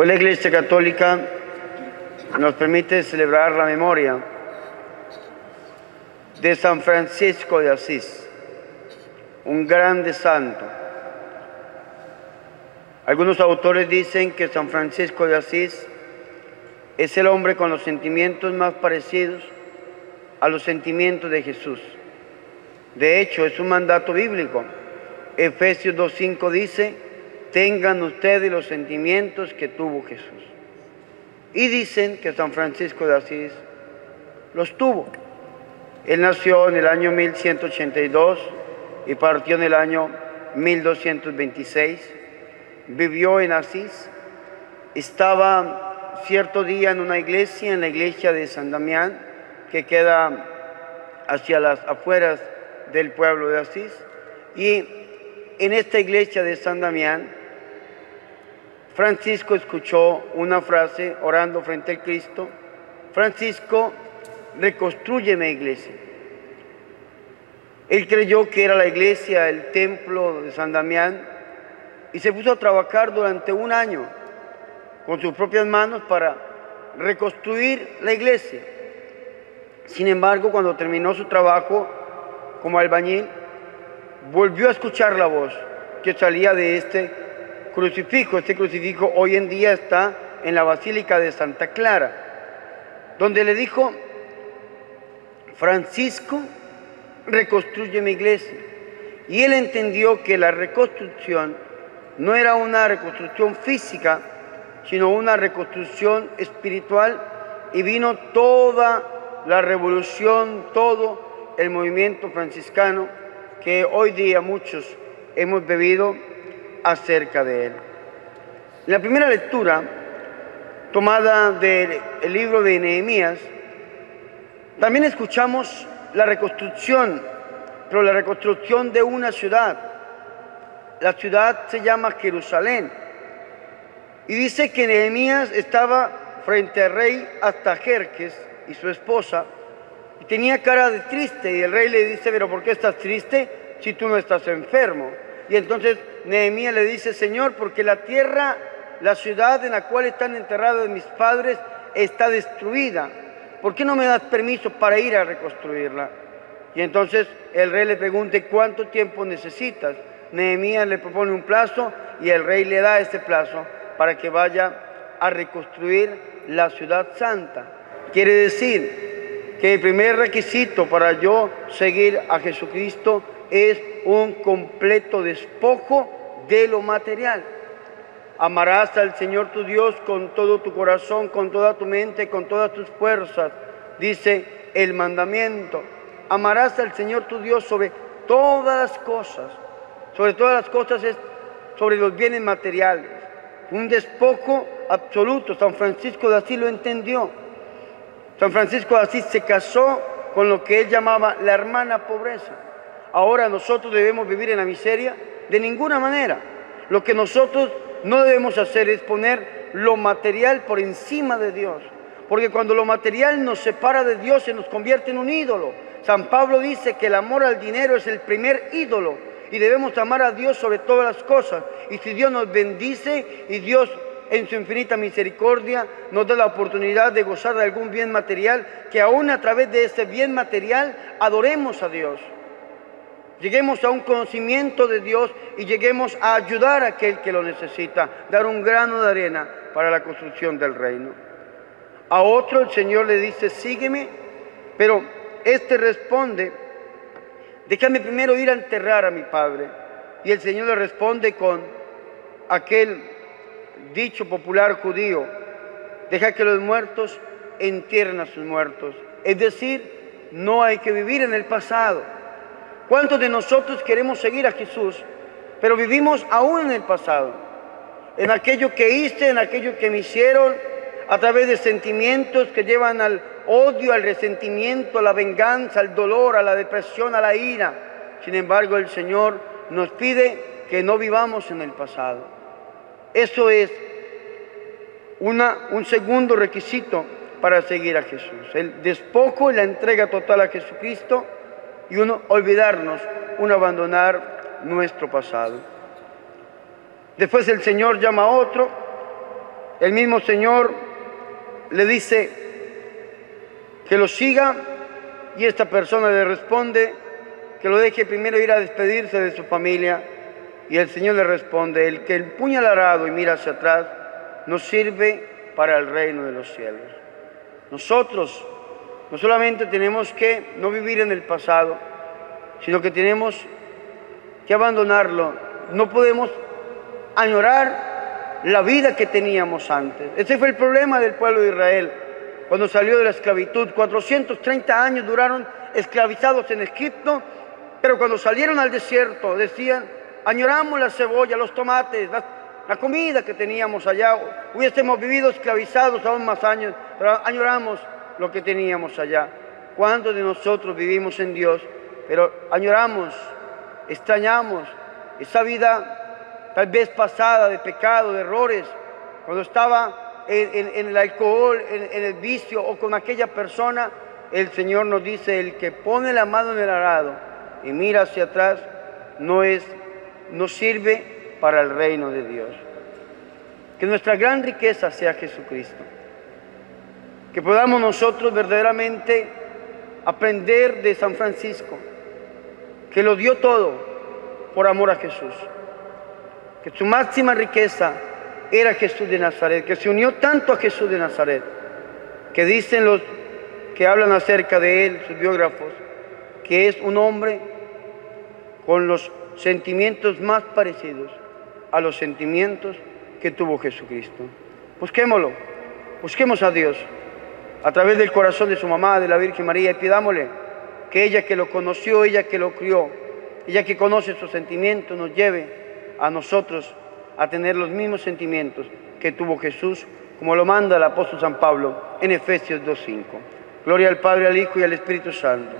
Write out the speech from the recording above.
Hoy la Iglesia Católica nos permite celebrar la memoria de San Francisco de Asís, un grande santo. Algunos autores dicen que San Francisco de Asís es el hombre con los sentimientos más parecidos a los sentimientos de Jesús. De hecho, es un mandato bíblico. Efesios 2:5 dice: tengan ustedes los sentimientos que tuvo Jesús. Y dicen que San Francisco de Asís los tuvo. Él nació en el año 1182 y partió en el año 1226. Vivió en Asís. Estaba cierto día en una iglesia, en la iglesia de San Damián, que queda hacia las afueras del pueblo de Asís. Y en esta iglesia de San Damián, Francisco escuchó una frase orando frente al Cristo: Francisco, reconstrúyeme iglesia. Él creyó que era la iglesia, el templo de San Damián, y se puso a trabajar durante un año con sus propias manos para reconstruir la iglesia. Sin embargo, cuando terminó su trabajo como albañil, volvió a escuchar la voz que salía de este crucifijo. Este crucifijo hoy en día está en la Basílica de Santa Clara, donde le dijo: Francisco, reconstruye mi iglesia. Y él entendió que la reconstrucción no era una reconstrucción física, sino una reconstrucción espiritual, y vino toda la revolución, todo el movimiento franciscano que hoy día muchos hemos bebido acerca de él. En la primera lectura, tomada del libro de Nehemías, también escuchamos la reconstrucción, pero la reconstrucción de una ciudad. La ciudad se llama Jerusalén. Y dice que Nehemías estaba frente al rey Artajerjes y su esposa, y tenía cara de triste, y el rey le dice: pero ¿por qué estás triste si tú no estás enfermo? Y entonces Nehemías le dice: Señor, porque la tierra, la ciudad en la cual están enterrados mis padres, está destruida. ¿Por qué no me das permiso para ir a reconstruirla? Y entonces el rey le pregunta: ¿cuánto tiempo necesitas? Nehemías le propone un plazo y el rey le da ese plazo para que vaya a reconstruir la ciudad santa. Quiere decir que el primer requisito para yo seguir a Jesucristo es un completo despojo de lo material. Amarás al Señor tu Dios con todo tu corazón, con toda tu mente, con todas tus fuerzas, dice el mandamiento. Amarás al Señor tu Dios sobre todas las cosas. Sobre todas las cosas es sobre los bienes materiales. Un despojo absoluto. San Francisco de Asís lo entendió. San Francisco de Asís se casó con lo que él llamaba la hermana pobreza. Ahora nosotros debemos vivir en la miseria de ninguna manera. Lo que nosotros no debemos hacer es poner lo material por encima de Dios. Porque cuando lo material nos separa de Dios, se nos convierte en un ídolo. San Pablo dice que el amor al dinero es el primer ídolo. Y debemos amar a Dios sobre todas las cosas. Y si Dios nos bendice y Dios en su infinita misericordia nos da la oportunidad de gozar de algún bien material, que aún a través de ese bien material adoremos a Dios. Lleguemos a un conocimiento de Dios y lleguemos a ayudar a aquel que lo necesita, dar un grano de arena para la construcción del reino. A otro el Señor le dice: sígueme, pero este responde: déjame primero ir a enterrar a mi padre. Y el Señor le responde con aquel dicho popular judío: deja que los muertos entierren a sus muertos. Es decir, no hay que vivir en el pasado. ¿Cuántos de nosotros queremos seguir a Jesús, pero vivimos aún en el pasado? En aquello que hice, en aquello que me hicieron, a través de sentimientos que llevan al odio, al resentimiento, a la venganza, al dolor, a la depresión, a la ira. Sin embargo, el Señor nos pide que no vivamos en el pasado. Eso es un segundo requisito para seguir a Jesús: el despojo y la entrega total a Jesucristo, y olvidarnos, abandonar nuestro pasado. Después el Señor llama a otro El mismo Señor le dice que lo siga y esta persona le responde que lo deje primero ir a despedirse de su familia. Y el Señor le responde: el que empuña el arado y mira hacia atrás no sirve para el reino de los cielos. Nosotros no solamente tenemos que no vivir en el pasado, sino que tenemos que abandonarlo. No podemos añorar la vida que teníamos antes. Ese fue el problema del pueblo de Israel cuando salió de la esclavitud. 430 años duraron esclavizados en Egipto, pero cuando salieron al desierto decían: añoramos la cebolla, los tomates, la comida que teníamos allá. Hubiésemos vivido esclavizados aún más años, pero añoramos lo que teníamos allá. ¿Cuántos de nosotros vivimos en Dios, pero añoramos, extrañamos esa vida tal vez pasada de pecado, de errores, cuando estaba en el alcohol, en el vicio o con aquella persona? El Señor nos dice: el que pone la mano en el arado y mira hacia atrás no sirve para el reino de Dios. Que nuestra gran riqueza sea Jesucristo. Que podamos nosotros verdaderamente aprender de San Francisco, que lo dio todo por amor a Jesús. Que su máxima riqueza era Jesús de Nazaret, que se unió tanto a Jesús de Nazaret, que dicen los que hablan acerca de él, sus biógrafos, que es un hombre con los sentimientos más parecidos a los sentimientos que tuvo Jesucristo. Busquémoslo, busquemos a Dios a través del corazón de su mamá, de la Virgen María, y pidámosle que ella que lo conoció, ella que lo crió, ella que conoce sus sentimientos, nos lleve a nosotros a tener los mismos sentimientos que tuvo Jesús, como lo manda el apóstol San Pablo en Efesios 2:5. Gloria al Padre, al Hijo y al Espíritu Santo.